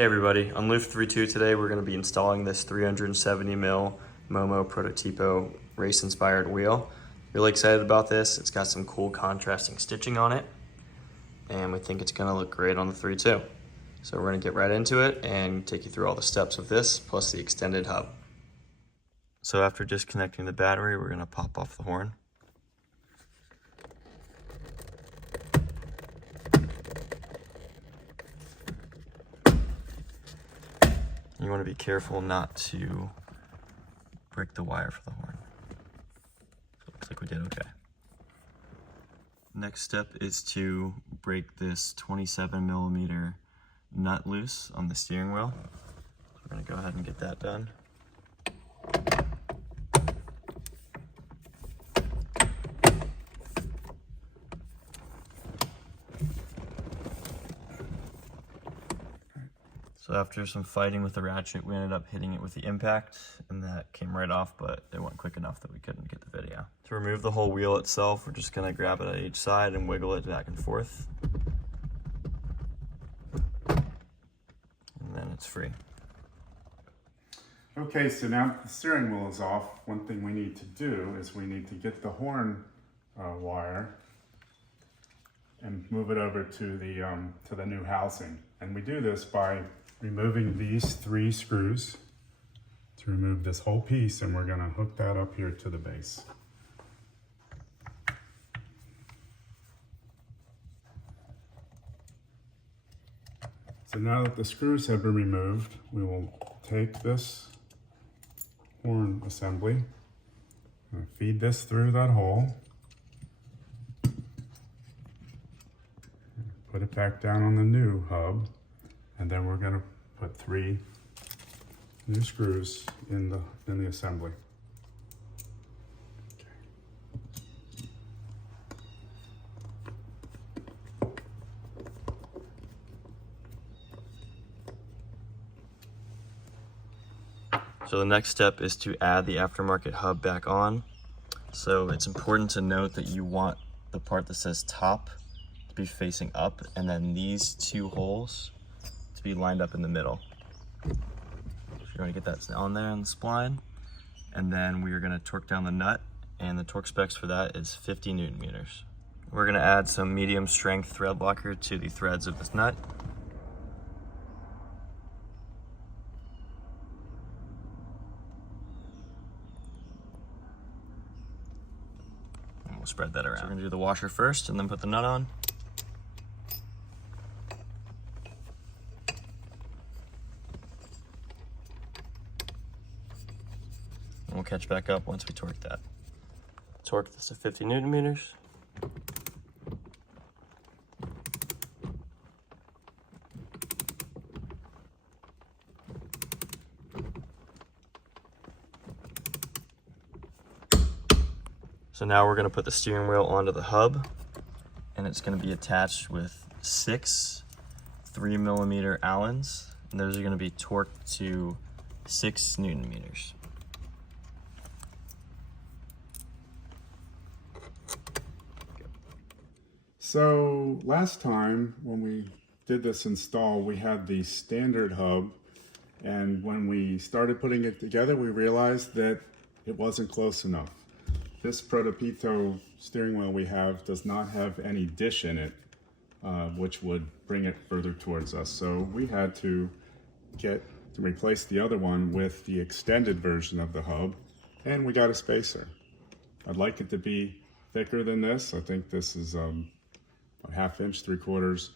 Hey everybody, on Loop 32 today we're going to be installing this 370mm MOMO Prototipo race inspired wheel. Really excited about this. It's got some cool contrasting stitching on it and we think it's going to look great on the 32. So we're going to get right into it and take you through all the steps of this plus the extended hub. So after disconnecting the battery, we're going to pop off the horn. You want to be careful not to break the wire for the horn. So it looks like we did okay. Next step is to break this 27mm nut loose on the steering wheel. So we're going to go ahead and get that done. So after some fighting with the ratchet, we ended up hitting it with the impact, and that came right off, but it went quick enough that we couldn't get the video. To remove the whole wheel itself, we're just gonna grab it at each side and wiggle it back and forth. And then it's free. Okay, so now that the steering wheel is off, one thing we need to do is we need to get the horn wire and move it over to the new housing. And we do this by removing these 3 screws to remove this whole piece, and we're going to hook that up here to the base. So now that the screws have been removed, we will take this horn assembly and feed this through that hole, put it back down on the new hub, and then we're going to put 3 new screws in the assembly. So the next step is to add the aftermarket hub back on. So it's important to note that you want the part that says top to be facing up, and then these 2 holes to be lined up in the middle. So you want to get that on there on the spline, and then we are going to torque down the nut, and the torque specs for that is 50 Newton meters. We're going to add some medium strength thread locker to the threads of this nut. And we'll spread that around. So we're going to do the washer first and then put the nut on. And we'll catch back up once we torque that. Torque this to 50 Newton meters. So now we're going to put the steering wheel onto the hub, and it's going to be attached with 6 3mm Allens, and those are going to be torqued to 6 Newton meters. So last time when we did this install, we had the standard hub, and when we started putting it together, we realized that it wasn't close enough. This Prototipo steering wheel we have does not have any dish in it, which would bring it further towards us. So we had to replace the other one with the extended version of the hub, and we got a spacer. I'd like it to be thicker than this. I think this is a 1/2 inch, 3/4.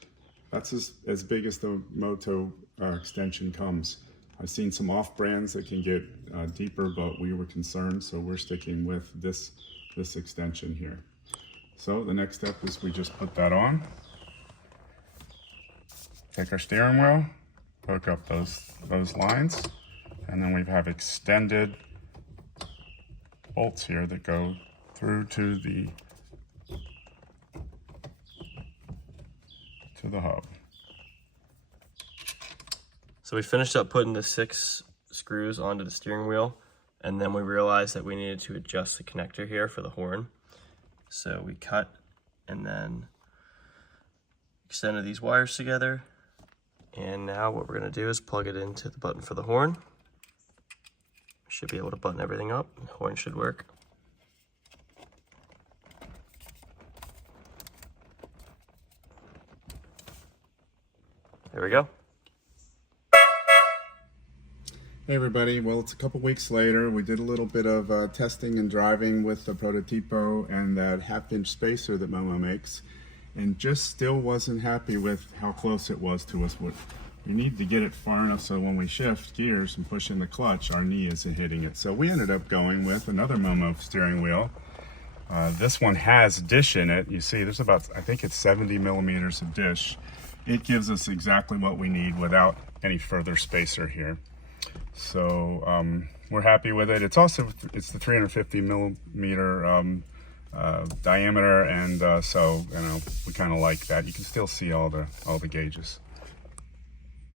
That's as big as the Moto extension comes. I've seen some off brands that can get deeper, but we were concerned, so we're sticking with this extension here. So the next step is we just put that on, take our steering wheel, hook up those lines, and then we have extended bolts here that go through to the hub. So we finished up putting the 6 screws onto the steering wheel, and then we realized that we needed to adjust the connector here for the horn. So we cut and then extended these wires together And now what we're gonna do is plug it into the button for the horn. Should be able to button everything up. The horn should work. There we go. Hey everybody, well it's a couple weeks later. We did a little bit of testing and driving with the Prototipo and that 1/2-inch spacer that MOMO makes, and just still wasn't happy with how close it was to us. We need to get it far enough so when we shift gears and push in the clutch, our knee isn't hitting it. So we ended up going with another MOMO steering wheel. This one has dish in it. You see there's about, I think it's 70 millimeters of dish. It gives us exactly what we need without any further spacer here. So we're happy with it. It's the 350 millimeter diameter, and so we kind of like that. You can still see all the gauges.